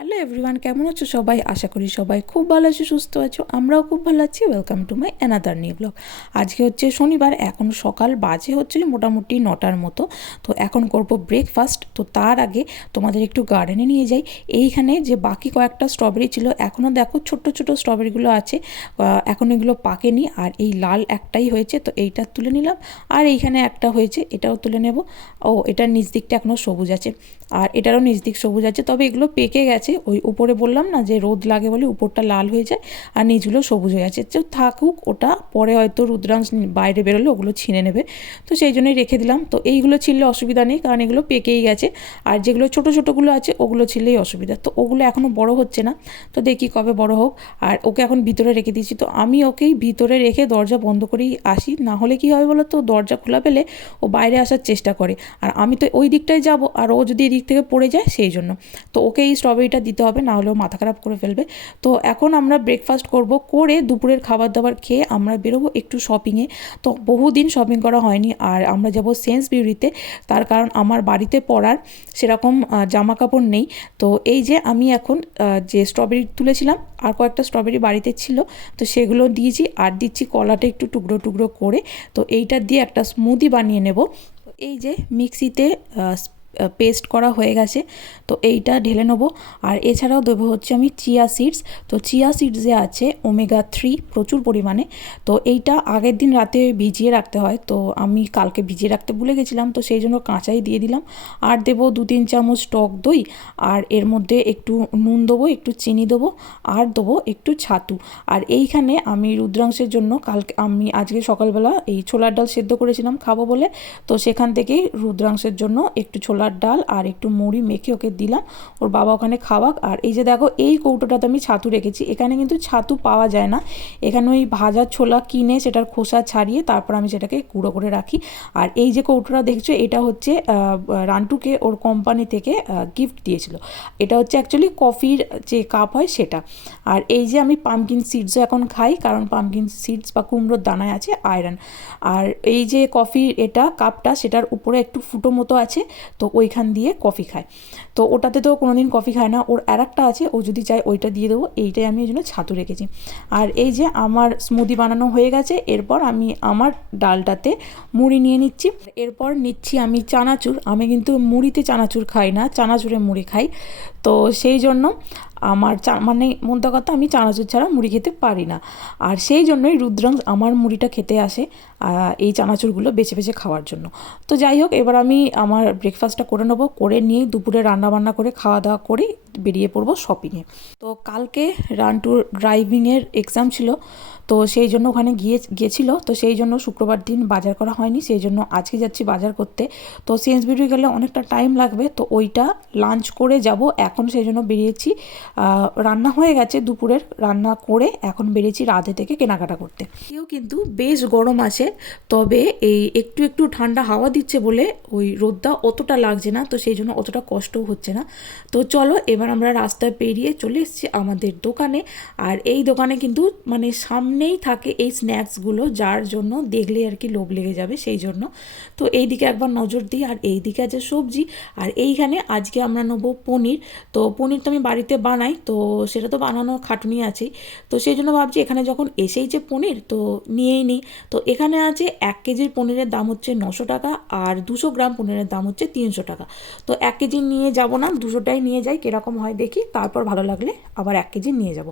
Hello everyone, কেমন আছো সবাই? আশা করি সবাই খুব ভালো আছো, সুস্থ আছো। আমরাও খুব ভালো আছি। Welcome to my another new blog. আজকে হচ্ছে শনিবার, এখন সকাল বাজে হচ্ছে মোটামুটি 9টার মতো। তো এখন করব ব্রেকফাস্ট। তো তার আগে তোমাদের একটু গার্ডেনে নিয়ে যাই। এইখানে যে বাকি কয়েকটা স্ট্রবেরি ছিল, এখনও দেখো ছোট্ট ছোটো স্ট্রবেরিগুলো আছে, এখন এগুলো পাকেনি। আর এই লাল একটাই হয়েছে, তো এইটা তুলে নিলাম। আর এইখানে একটা হয়েছে, এটাও তুলে নেব। ও, এটার নিচ দিকটা এখনও সবুজ আছে, আর এটারও নিচ দিক সবুজ আছে, তবে এগুলো পেকে গেছে। ওই উপরে বললাম না যে রোদ লাগে বলে উপরটা লাল হয়ে যায় আর নিচগুলো সবুজ হয়ে আছে। তো থাকুক, ওটা পরে হয়তো রুদ্রাংশ বাইরে বেরোলে ওগুলো ছিঁড়ে নেবে, তো সেই জন্যই রেখে দিলাম। তো এইগুলো ছিললে অসুবিধা নেই, কারণ এগুলো পেকেই গেছে। আর যেগুলো ছোটো ছোটোগুলো আছে ওগুলো ছিললেই অসুবিধা। তো ওগুলো এখনও বড় হচ্ছে না, তো দেখি কবে বড় হোক। আর ওকে এখন ভিতরে রেখে দিয়েছি, তো আমি ওকেই ভিতরে রেখে দরজা বন্ধ করেই আসি। না হলে কী হবে বলো তো, দরজা খোলা পেলে ও বাইরে আসার চেষ্টা করে, আর আমি তো ওই দিকটায় যাব, আর ও যদি এদিক থেকে পড়ে যায় সেই জন্য। তো ওকে এই স্ট্রবেরিটা দিতে হবে, না হলেও মাথা খারাপ করে ফেলবে। তো এখন আমরা ব্রেকফাস্ট করব, করে দুপুরের খাবার দাবার খেয়ে আমরা বেরোবো একটু শপিংয়ে। তো বহুদিন শপিং করা হয়নি, আর আমরা যাব সেন্স বিউটিতে। তার কারণ আমার বাড়িতে পরার সেরকম জামা কাপড় নেই। তো এই যে আমি এখন যে স্ট্রবেরি তুলেছিলাম, আর কয়েকটা স্ট্রবেরি বাড়িতে ছিল, তো সেগুলো দিয়েছি। আর দিচ্ছি কলাটা একটু টুকরো টুকরো করে। তো এইটা দিয়ে একটা স্মুদি বানিয়ে নেব। এই যে মিক্সিতে পেস্ট করা হয়ে গেছে, তো এইটা ঢেলে নেবো। আর এছাড়াও দেবো হচ্ছে আমি চিয়া সিডস। তো চিয়া সিডসে আছে ওমেগা 3 প্রচুর পরিমাণে। তো এইটা আগের দিন রাতে ভিজিয়ে রাখতে হয়, তো আমি কালকে ভিজিয়ে রাখতে ভুলে গেছিলাম, তো সেই জন্য কাঁচাই দিয়ে দিলাম। আর দেবো 2-3 চামচ টক দই, আর এর মধ্যে একটু নুন দেবো, একটু চিনি দেবো, আর দেবো একটু ছাতু। আর এইখানে আমি রুদ্রাংশের জন্য আজকে সকালবেলা এই ছোলার ডাল সেদ্ধ করেছিলাম খাবো বলে, তো সেখান থেকেই রুদ্রাংশের জন্য একটু ছোলার ডাল আর একটু মুড়ি মেখে ওকে দিলাম। ওর বাবা ওখানে খাওয়াক। আর এই যে দেখো, এই কৌটোটাতে আমি ছাতু রেখেছি। এখানে কিন্তু ছাতু পাওয়া যায় না, এখানে ওই ভাজা ছোলা কিনে সেটার খোসা ছাড়িয়ে তারপর আমি সেটাকে গুঁড়ো করে রাখি। আর এই যে কৌটোটা দেখছো, এটা হচ্ছে রান্টুকে ওর কোম্পানি থেকে গিফট দিয়েছিল। এটা হচ্ছে অ্যাকচুয়ালি কফির যে কাপ হয় সেটা। আর এই যে আমি পামকিন সিডসও এখন খাই, কারণ পামকিন সিডস বা কুমড়োর দানায় আছে আয়রন। আর এই যে কফির এটা কাপটা, সেটার উপরে একটু ফুটো মতো আছে, তো ওইখান দিয়ে কফি খায়। তো ওটাতে তো কোনো দিন কফি খায় না, ওর আর একটা আছে, ও যদি চায় ওইটা দিয়ে দেবো। এইটাই আমি এই জন্য ছাতু রেখেছি। আর এই যে আমার স্মুদি বানানো হয়ে গেছে, এরপর আমি আমার ডালটাতে মুড়ি নিয়ে নিচ্ছি। এরপর নিচ্ছি আমি চানাচুর। আমি কিন্তু মুড়িতে চানাচুর খাই না, চানাচুরে মুড়ি খাই। তো সেই জন্য আমার মানে মধ্যে কথা, আমি চানাচুর ছাড়া মুড়ি খেতে পারি না। আর সেই জন্যই রুদ্রাংশ আমার মুড়িটা খেতে আসে এই চানাচুরগুলো বেছে বেছে খাওয়ার জন্য। তো যাই হোক, এবার আমি আমার ব্রেকফাস্টটা করে নেবো, করে নিয়েই দুপুরে রান্নাবান্না করে খাওয়া দাওয়া করে বেরিয়ে পড়বো শপিংয়ে। তো কালকে রান্টুর ড্রাইভিংয়ের এক্সাম ছিল, তো সেই জন্য ওখানে গিয়েছিলো। তো সেই জন্য শুক্রবার দিন বাজার করা হয়নি, সেই জন্য আজকে যাচ্ছি বাজার করতে। তো সেন্স বিউটি গেলে অনেকটা টাইম লাগবে, তো ওইটা লাঞ্চ করে যাব এখন, সেই জন্য বেরিয়েছি। রান্না হয়ে গেছে, দুপুরের রান্না করে এখন বেরিয়েছি রাধে থেকে কেনাকাটা করতে। কেউ কিন্তু বেশ গরম আছে, তবে এই একটু একটু ঠান্ডা হাওয়া দিচ্ছে বলে ওই রোদটা অতটা লাগছে না, তো সেই জন্য অতটা কষ্টও হচ্ছে না। তো চলো, এবার আমরা রাস্তায় পেরিয়ে চলে এসেছি আমাদের দোকানে। আর এই দোকানে কিন্তু মানে সামনেই থাকে এই স্ন্যাক্সগুলো, যার জন্য দেখলে আর কি লোভ লেগে যাবে, সেই জন্য। তো এই দিকে একবার নজর দিই। আর এই দিকে আছে সবজি। আর এইখানে আজকে আমরা নেবো পনির। তো পনির তো আমি বাড়িতে বানাই, তো সেটা তো বানানোর খাটুনি আছেই। তো সেই জন্য ভাবছি এখানে যখন এসেই যে পনির, তো নিয়েই নিই। তো এখানে আছে 1 কেজির পনিরের দাম হচ্ছে 900 টাকা, আর 200 গ্রাম পনিরের দাম হচ্ছে 300 টাকা। তো 1 কেজি নিয়ে যাব না, 200টাই নিয়ে যাই, কীরকম হয় দেখি, তারপর ভালো লাগলে আবার 1 কেজি নিয়ে যাব।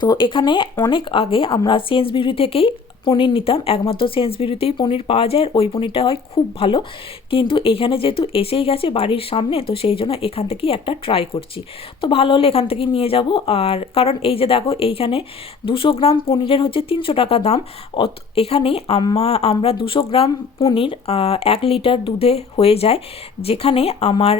তো এখানে অনেক আগে আমরা সেন্স বিউটি থেকেই পনির নিতাম, একমাত্র সেন্স বিউটিতেই পনির পাওয়া যায়, আর ওই পনিরটা হয় খুব ভালো। কিন্তু এখানে যেহেতু এসেই গেছে বাড়ির সামনে, তো সেই জন্য এখান থেকেই একটা ট্রাই করছি। তো ভালো হলে এখান থেকেই নিয়ে যাব। আর কারণ এই যে দেখো, এইখানে 200 গ্রাম পনিরের হচ্ছে 300 টাকা দাম। এখানে আমরা 200 গ্রাম পনির 1 লিটার দুধে হয়ে যায়, যেখানে আমার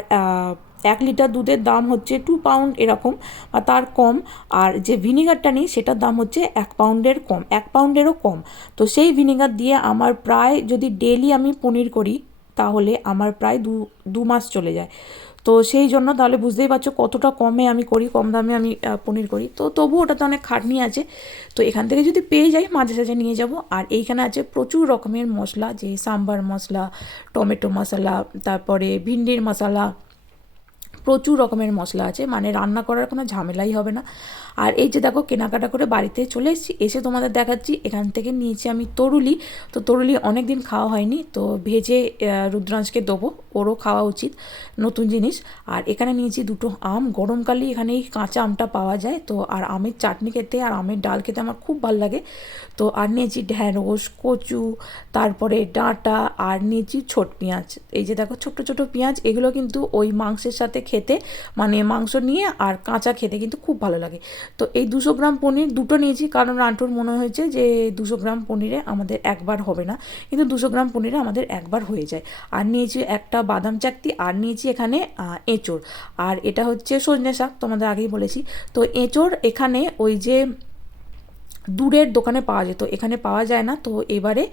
1 লিটার দুধের দাম হচ্ছে 2 পাউন্ড এরকম বা তার কম। আর যে ভিনিগারটা নিই সেটার দাম হচ্ছে 1 পাউন্ডের কম, 1 পাউন্ডেরও কম। তো সেই ভিনিগার দিয়ে আমার প্রায়, যদি ডেলি আমি পনির করি, তাহলে আমার প্রায় দু মাস চলে যায়। তো সেই জন্য তাহলে বুঝতেই পারছো কতটা কমে আমি করি, কম দামে আমি পনির করি। তো তবু ওটাতে অনেক খাটনি আছে। তো এখান থেকে যদি পেয়ে যাই মাঝে সাঝে নিয়ে যাব। আর এইখানে আছে প্রচুর রকমের মশলা, যে সাম্বার মশলা, টমেটো মশলা, তারপরে ভিন্ডির মশলা, প্রচুর রকমের মশলা আছে, মানে রান্না করার কোনো ঝামেলাই হবে না। আর এই যে দেখো কেনাকাটা করে বাড়িতে চলে এসেছি, এসে তোমাদের দেখাচ্ছি এখান থেকে নিয়েছি আমি তরুলি। তো তরুলি অনেক দিন খাওয়া হয়নি, তো ভেজে রুদ্রাংশকে দেবো, ওরও খাওয়া উচিত নতুন জিনিস। আর এখানে নিয়েছি দুটো আম, গরমকালে এখানে এই কাঁচা আমটা পাওয়া যায় তো। আর আমের চাটনি খেতে আর আমের ডাল খেতে আমার খুব ভালো লাগে। তো আর নিয়েছি ঢ্যাঁড়স, কচু, তারপরে ডাঁটা, আর নিয়েছি ছোট পেঁয়াজ। এই যে দেখো ছোট ছোট পেঁয়াজ, এগুলো কিন্তু ওই মাংসের সাথে খেতে, মানে মাংস নিয়ে আর কাঁচা খেতে কিন্তু খুব ভালো লাগে। তো এই 200 গ্রাম পনির দুটো নিয়েছি, কারণ রান্টুর মনে হয়েছে যে 200 গ্রাম পনিরে আমাদের একবার হবে না, কিন্তু 200 গ্রাম পনিরে আমাদের একবার হয়ে যায়। আর নিয়েছি একটা বাদাম চাকতি, আর নিয়েছি এখানে এঁচোড়, আর এটা হচ্ছে সজনে শাক, তোমাদের আগেই বলেছি। তো এঁচোড় এখানে ওই যে দূরের দোকানে পাওয়া যেত, এখানে পাওয়া যায় না, তো এবারে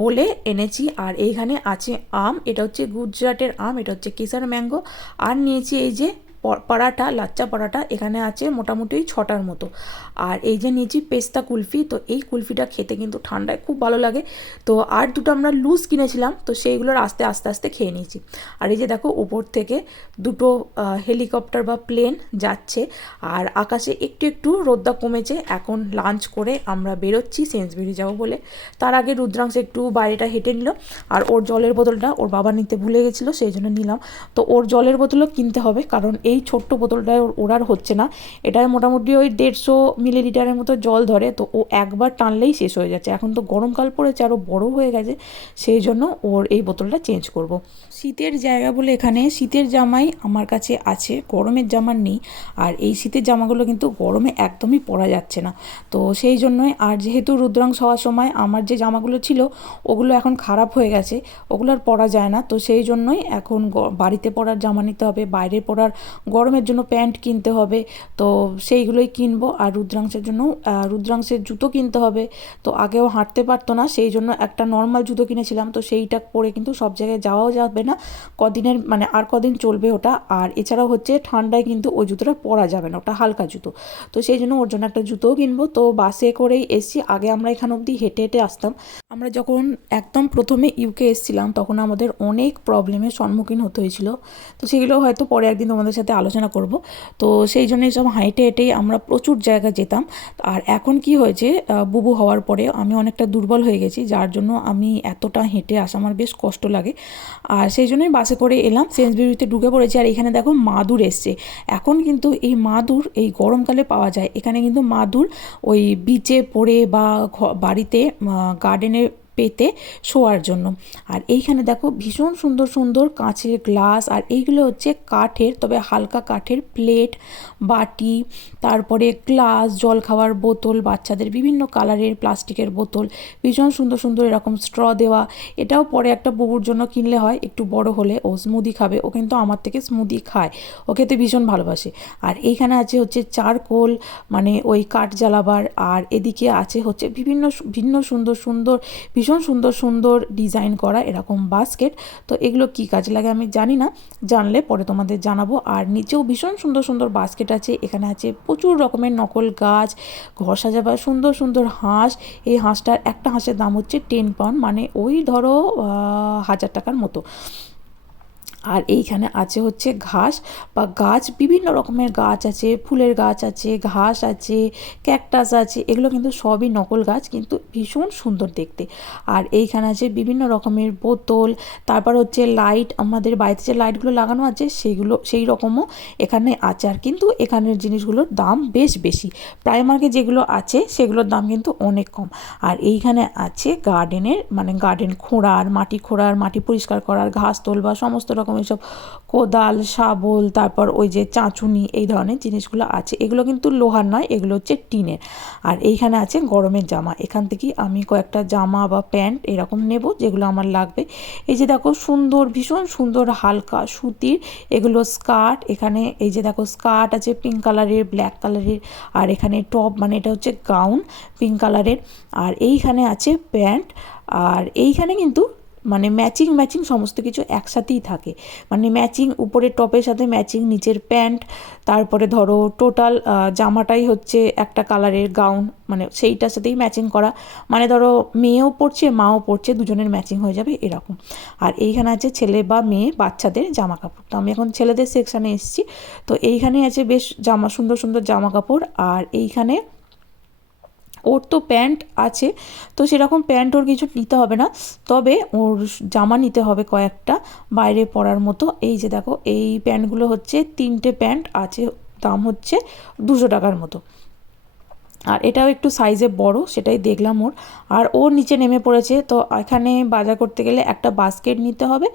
বলে এনেছি। আর এইখানে আছে আম, এটা হচ্ছে গুজরাটের আম, এটা হচ্ছে কেসার ম্যাঙ্গো। আর নিয়েছি এই যে পরাঠা, লাচ্চা পরাঠা, এখানে আছে মোটামুটি 6টার মতো। আর এই যে নিয়েছি পেস্তা কুলফি, তো এই কুলফিটা খেতে কিন্তু ঠান্ডায় খুব ভালো লাগে। তো আর দুটো আমরা লুজ কিনেছিলাম, তো সেইগুলোর আস্তে আস্তে আস্তে খেয়ে নিয়েছি। আর এই যে দেখো ওপর থেকে দুটো হেলিকপ্টার বা প্লেন যাচ্ছে, আর আকাশে একটু একটু রোদটা কমেছে। এখন লাঞ্চ করে আমরা বেরোচ্ছি সেন্সবেরি যাবো বলে। তার আগে রুদ্রাংশ একটু বাইরেটা হেঁটে নিল, আর ওর জলের বোতলটা ওর বাবা নিতে ভুলে গেছিলো, সেই জন্য নিলাম। তো ওর জলের বোতলও কিনতে হবে, কারণ এই ছোট্ট বোতলটায় ওর আর হচ্ছে না। এটায় মোটামুটি ওই 150 মিলিলিটারের মতো জল ধরে, তো ও একবার টানলেই শেষ হয়ে যাচ্ছে। এখন তো গরমকাল পড়েছে, আরও বড় হয়ে গেছে, সেই জন্য ওর এই বোতলটা চেঞ্জ করব। শীতের জায়গা বলে এখানে শীতের জামাই আমার কাছে আছে, গরমের জামা নেই। আর এই শীতের জামাগুলো কিন্তু গরমে একদমই পরা যাচ্ছে না, তো সেই জন্যই। আর যেহেতু রুদ্রাংশ হওয়ার সময় আমার যে জামাগুলো ছিল ওগুলো এখন খারাপ হয়ে গেছে, ওগুলো আর পরা যায় না, তো সেই জন্যই এখন বাড়িতে পরার জামা নিতে হবে, বাইরে পরার গরমের জন্য প্যান্ট কিনতে হবে, তো সেইগুলোই কিনবো। আর রুদ্রাংশের জন্য রুদ্রাংশের জুতো কিনতে হবে। তো আগেও হাঁটতে পারতো না, সেই জন্য একটা নর্মাল জুতো কিনেছিলাম, তো সেইটা পরে কিন্তু সব জায়গায় যাওয়াও যাবে না কদিনের, মানে আর কদিন চলবে ওটা। আর এছাড়াও হচ্ছে ঠান্ডায় কিন্তু ওই জুতোটা পরা যাবে না, ওটা হালকা জুতো, তো সেই জন্য ওর জন্য একটা জুতোও কিনবো। তো বাসে করেই এসছি, আগে আমরা এখান অবধি হেঁটে হেঁটে আসতাম। আমরা যখন একদম প্রথমে ইউকে এসেছিলাম তখন আমাদের অনেক প্রবলেমের সম্মুখীন হতে হয়েছিল, তো সেগুলো হয়তো পরে একদিন তোমাদের সাথে আলোচনা করব। তো সেই জন্য সব হেঁটে হেঁটেই আমরা প্রচুর জায়গা যেতাম। আর এখন কি হয়েছে, বুবু হওয়ার পরে আমি অনেকটা দুর্বল হয়ে গেছি, যার জন্য আমি এতটা হেঁটে আসা আমার বেশ কষ্ট লাগে। আর সেই জন্যই বাসে করে এলাম, সেন্সবেরিতে ঢুকে পড়েছি। আর এখানে দেখো মাদুর এসছে, এখন কিন্তু এই মাদুর এই গরমকালে পাওয়া যায়। এখানে কিন্তু মাদুর ওই বিচে পড়ে বা বাড়িতে গার্ডেনে পেতে শোয়ার জন্য। আর এইখানে দেখো ভীষণ সুন্দর সুন্দর কাঁচের গ্লাস, আর এইগুলো হচ্ছে কাঠের, তবে হালকা কাঠের প্লেট, বাটি, তারপরে গ্লাস, জল খাওয়ার বোতল, বাচ্চাদের বিভিন্ন কালারের প্লাস্টিকের বোতল, ভীষণ সুন্দর সুন্দর এরকম স্ট্র দেওয়া। এটাও পরে একটা বুবুর জন্য কিনলে হয়, একটু বড় হলে ও স্মুদি খাবে, ও কিন্তু আমার থেকে স্মুদি খায়, ও খেতে ভীষণ ভালোবাসে। আর এইখানে আছে হচ্ছে চারকোল, মানে ওই কাঠ জ্বালাবার। আর এদিকে আছে হচ্ছে ভিন্ন সুন্দর সুন্দর, ভীষণ সুন্দর সুন্দর ডিজাইন করা এরকম বাস্কেট। তো এগুলো কী কাজে লাগে আমি জানি না, জানলে পরে তোমাদের জানাবো। আর নিচেও ভীষণ সুন্দর সুন্দর বাস্কেট আছে। এখানে আছে প্রচুর রকমের নকল গাছ, ঘর সাজাবার সুন্দর সুন্দর হাঁস। এই হাঁসটার একটা হাঁসের দাম হচ্ছে 10 পাউন্ড, মানে ওই ধরো 1000 টাকার মতো। আর এইখানে আছে হচ্ছে ঘাস বা গাছ, বিভিন্ন রকমের গাছ আছে, ফুলের গাছ আছে, ঘাস আছে, ক্যাকটাস আছে, এগুলো কিন্তু সবই নকল গাছ, কিন্তু ভীষণ সুন্দর দেখতে। আর এইখানে আছে বিভিন্ন রকমের বোতল, তারপর হচ্ছে লাইট, আমাদের বাড়িতে যে লাইটগুলো লাগানো আছে সেইগুলো, সেই রকমও এখানে আছে। আর কিন্তু এখানের জিনিসগুলোর দাম বেশ বেশি, প্রাইমার্কে যেগুলো আছে সেগুলোর দাম কিন্তু অনেক কম। আর এইখানে আছে গার্ডেনের, মানে গার্ডেন খোঁড়ার, মাটি খোঁড়ার, মাটি পরিষ্কার করার, ঘাস তোলবা, সমস্ত রকম এসব কোদাল, শাবল, তারপর ওই যে চাঁচুনি, এই ধরনের জিনিসগুলো আছে। এগুলো কিন্তু লোহার নয়, এগুলো হচ্ছে টিনের। আর এইখানে আছে গরমের জামা, এখান থেকেই আমি কয়েকটা জামা বা প্যান্ট এরকম নেব যেগুলো আমার লাগবে। এই যে দেখো সুন্দর, ভীষণ সুন্দর হালকা সুতির এগুলো স্কার্ট। এখানে এই যে দেখো স্কার্ট আছে পিঙ্ক কালারের, ব্ল্যাক কালারের, আর এখানে টপ, মানে এটা হচ্ছে গাউন পিঙ্ক কালারের। আর এইখানে আছে প্যান্ট। আর এইখানে কিন্তু মানে ম্যাচিং ম্যাচিং সমস্ত কিছু একসাথেই থাকে, মানে ম্যাচিং উপরের টপের সাথে ম্যাচিং নিচের প্যান্ট, তারপরে ধরো টোটাল জামাটাই হচ্ছে একটা কালারের গাউন, মানে সেইটার সাথেই ম্যাচিং করা, মানে ধরো মেয়েও পরছে মাও পরছে, দুজনের ম্যাচিং হয়ে যাবে এরকম। আর এইখানে আছে ছেলে বা মেয়ে বাচ্চাদের জামা কাপড়। তো আমি এখন ছেলেদের সেকশানে এসেছি, তো এইখানে আছে বেশ সুন্দর সুন্দর জামা কাপড়। আর এইখানে ওর তো প্যান্ট আছে, তো সেরকম প্যান্ট ওর কিছু নিতে হবে না, তবে ওর জামা নিতে হবে কয়েকটা বাইরে পরার মতো। এই যে দেখো এই প্যান্টগুলো হচ্ছে 3টে প্যান্ট আছে, দাম হচ্ছে 200 টাকার মতো। আর এটাও একটু সাইজে বড়, সেটাই দেখলাম ওর। আর ও নিচে নেমে পড়েছে, তো এখানে বাজার করতে গেলে একটা বাস্কেট নিতে হবে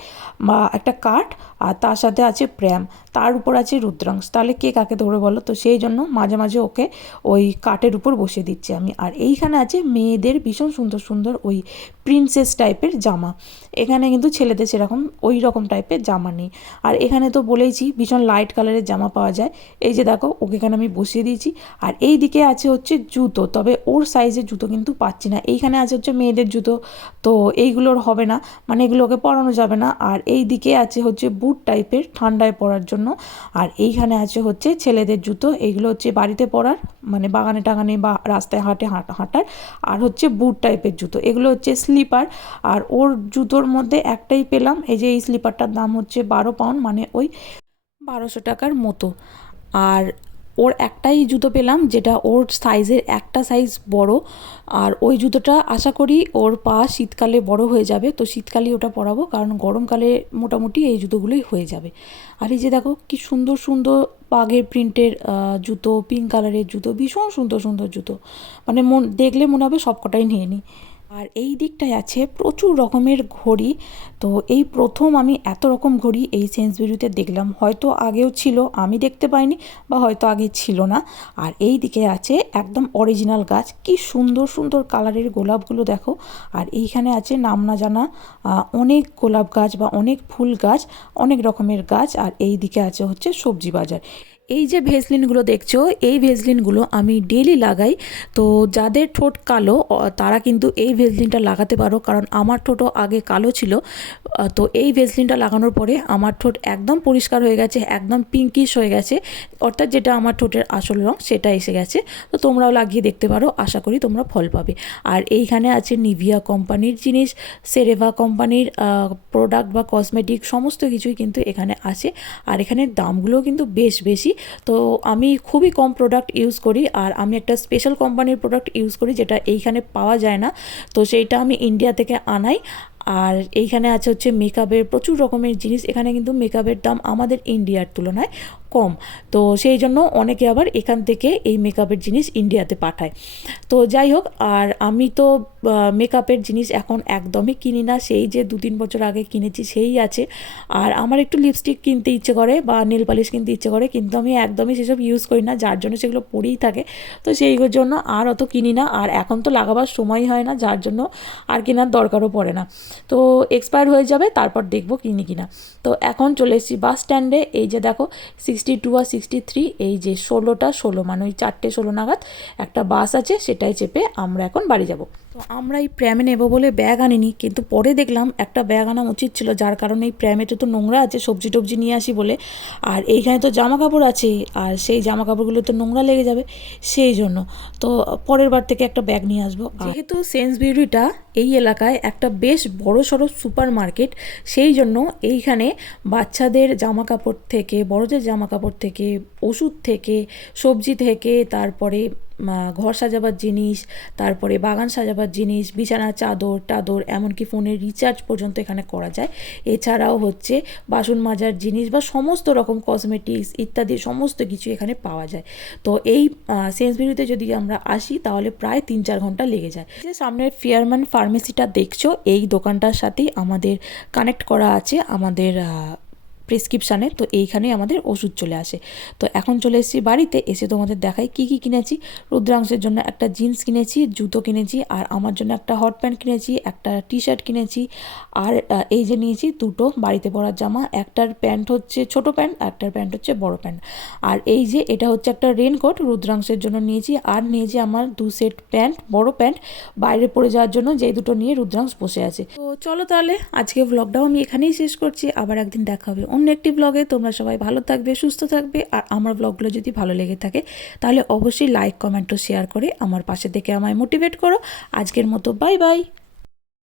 বা একটা কাঠ, আর তার সাথে আছে প্র্যাম, তার উপর আছে রুদ্রাংশ, তাহলে কে কাকে ধরে বলো। তো সেই জন্য মাঝে মাঝে ওকে ওই কাঠের উপর বসিয়ে দিচ্ছি আমি। আর এইখানে আছে মেয়েদের ভীষণ সুন্দর সুন্দর ওই প্রিন্সেস টাইপের জামা, এখানে কিন্তু ছেলেদের সেরকম ওই রকম টাইপের জামা নেই। আর এখানে তো বলেইছি ভীষণ লাইট কালারের জামা পাওয়া যায়, এই যে দেখো ওকে এখানে আমি বসিয়ে দিয়েছি। আর এই দিকে আছে হচ্ছে জুতো, তবে ওর সাইজের জুতো কিন্তু পাচ্ছি না। এইখানে আছে হচ্ছে মেয়েদের জুতো, তো এইগুলোর হবে না, মানে এগুলোকে পরানো যাবে না। আর এই দিকে আছে হচ্ছে বুট টাইপের ঠান্ডায় পরার জন্য। আর এইখানে আছে হচ্ছে ছেলেদের জুতো, এইগুলো হচ্ছে বাড়িতে পরার, মানে বাগানে টাগানে বা রাস্তায় হাঁটার। আর হচ্ছে বুট টাইপের জুতো, এগুলো হচ্ছে স্লিপার। আর ওর জুতোর মধ্যে একটাই পেলাম, এই যে এই স্লিপারটার দাম হচ্ছে 12 পাউন্ড, মানে ওই 1200 টাকার মতো। আর ওর একটাই জুতো পেলাম যেটা ওর সাইজের একটা সাইজ বড়। আর ওই জুতোটা আশা করি ওর পা শীতকালে বড় হয়ে যাবে, তো শীতকালেই ওটা পরাবো, কারণ গরমকালে মোটামুটি এই জুতোগুলোই হয়ে যাবে। আর এই যে দেখো কি সুন্দর সুন্দর বাঘের প্রিন্টের জুতো, পিঙ্ক কালারের জুতো, ভীষণ সুন্দর সুন্দর জুতো, মানে দেখলে মনে হবে সবকটাই নিয়ে নিই। আর এই দিকটায় আছে প্রচুর রকমের ঘড়ি, তো এই প্রথম আমি এত রকম ঘড়ি এই সেন্সবেরিতে দেখলাম, হয়তো আগেও ছিল আমি দেখতে পাইনি, বা হয়তো আগে ছিল না। আর এই দিকে আছে একদম অরিজিনাল গাছ, কি সুন্দর সুন্দর কালারের গোলাপগুলো দেখো। আর এইখানে আছে নাম না জানা অনেক গোলাপ গাছ বা অনেক ফুল গাছ, অনেক রকমের গাছ। আর এই দিকে আছে হচ্ছে সবজি বাজার। এই যে ভেসলিনগুলো দেখছো, এই ভেসলিনগুলো আমি ডেলি লাগাই, তো যাদের ঠোঁট কালো তারা কিন্তু এই ভেসলিনটা লাগাতে পারো, কারণ আমার ঠোঁটও আগে কালো ছিল। তো এই ভেসলিনটা লাগানোর পরে আমার ঠোঁট একদম পরিষ্কার হয়ে গেছে, একদম পিঙ্কিশ হয়ে গেছে, অর্থাৎ যেটা আমার ঠোঁটের আসল রং সেটা এসে গেছে। তো তোমরাও লাগিয়ে দেখতে পারো, আশা করি তোমরা ফল পাবে। আর এইখানে আছে নিভিয়া কোম্পানির জিনিস, সেরেভা কোম্পানির প্রোডাক্ট বা কসমেটিক সমস্ত কিছুই কিন্তু এখানে আছে। আর এখানের দামগুলোও কিন্তু বেশ বেশি, তো আমি খুবই কম প্রোডাক্ট ইউজ করি। আর আমি একটা স্পেশাল কোম্পানির প্রোডাক্ট ইউজ করি যেটা এইখানে পাওয়া যায় না, তো সেইটা আমি ইন্ডিয়া থেকে আনাই। আর এইখানে আছে হচ্ছে মেকআপের প্রচুর রকমের জিনিস, এখানে কিন্তু মেকআপের দাম আমাদের ইন্ডিয়ার তুলনায় কম, তো সেই জন্য অনেকে আবার এখান থেকে এই মেকআপের জিনিস ইন্ডিয়াতে পাঠায়। তো যাই হোক, আর আমি তো মেকআপের জিনিস এখন একদমই কিনি না, সেই যে 2-3 বছর আগে কিনেছি সেই আছে। আর আমার একটু লিপস্টিক কিনতে ইচ্ছে করে বা নেল পালিশ কিনতে ইচ্ছে করে, কিন্তু আমি একদমই সেসব ইউজ করি না, যার জন্য সেগুলো পরেই থাকে, তো সেই জন্য আর অত কিনি না। আর এখন তো লাগাবার সময় হয় না, যার জন্য আর কেনার দরকারও পড়ে না, তো এক্সপায়ার হয়ে যাবে তারপর দেখবো কিনি কিনা। তো এখন চলে এসেছি বাস স্ট্যান্ডে, এই যে দেখো 62 আর 63, এই যে 16 মানে ওই 4:16 নাগাদ একটা বাস আছে, সেটাই চেপে আমরা এখন বাড়ি যাব। তো আমরা এই প্র্যামে নেবো বলে ব্যাগ আনিনি, কিন্তু পরে দেখলাম একটা ব্যাগ আনা উচিত ছিল, যার কারণে এই প্র্যামেতে তো নোংরা আছে, সবজি টবজি নিয়ে আসি বলে, আর এইখানে তো জামা কাপড় আছে, আর সেই জামা কাপড়গুলো তো নোংরা লেগে যাবে, সেই জন্য তো পরের বার থেকে একটা ব্যাগ নিয়ে আসবো। যেহেতু সেন্সবেরিটা এই এলাকায় একটা বেশ বড় সড়ো সুপার মার্কেট, সেই জন্য এইখানে বাচ্চাদের জামা কাপড় থেকে, বড়দের জামা কাপড় থেকে, ওষুধ থেকে, সবজি থেকে, তারপরে ঘর সাজাবার জিনিস, তারপরে বাগান সাজাবার জিনিস, বিছানা চাদর টাদর, এমনকি ফোনের রিচার্জ পর্যন্ত এখানে করা যায়। এছাড়াও হচ্ছে বাসন মাজার জিনিস বা সমস্ত রকম কসমেটিক্স ইত্যাদি সমস্ত কিছু এখানে পাওয়া যায়। তো এই সেন্সবেরিতে যদি আমরা আসি তাহলে প্রায় 3-4 ঘন্টা লেগে যায়। যে সামনের ফিয়ারম্যান ফার্মেসিটা দেখছো, এই দোকানটার সাথেই আমাদের কানেক্ট করা আছে আমাদের প্রেসক্রিপশানে, তো এইখানে আমাদের ওষুধ চলে আসে। তো এখন চলে এসেছি বাড়িতে, এসে তোমাদের দেখাই কী কী কিনেছি। রুদ্রাংশের জন্য একটা জিন্স কিনেছি, জুতো কিনেছি, আর আমার জন্য একটা হট প্যান্ট কিনেছি, একটা টি শার্ট কিনেছি, আর এই যে নিয়েছি দুটো বাড়িতে পরার জামা। একটার প্যান্ট হচ্ছে ছোটো প্যান্ট, একটার প্যান্ট হচ্ছে বড় প্যান্ট। আর এই যে এটা হচ্ছে একটা রেনকোট রুদ্রাংশের জন্য নিয়েছি, আর নিয়েছি আমার 2 সেট প্যান্ট, বড় প্যান্ট বাইরে পরে যাওয়ার জন্য, যেই দুটো নিয়ে রুদ্রাংশ বসে আছে। তো চলো তাহলে আজকে ব্লগটাও আমি এখানেই শেষ করছি। আবার একদিন দেখা হবে অন্য একটি ব্লগে। তোমরা সবাই ভালো থাকবে, সুস্থ থাকবে। আর আমার ব্লগগুলো যদি ভালো লেগে থাকে তাহলে অবশ্যই লাইক, কমেন্ট ও শেয়ার করে আমার পাশে থেকে আমায় মোটিভেট করো। আজকের মতো বাই বাই।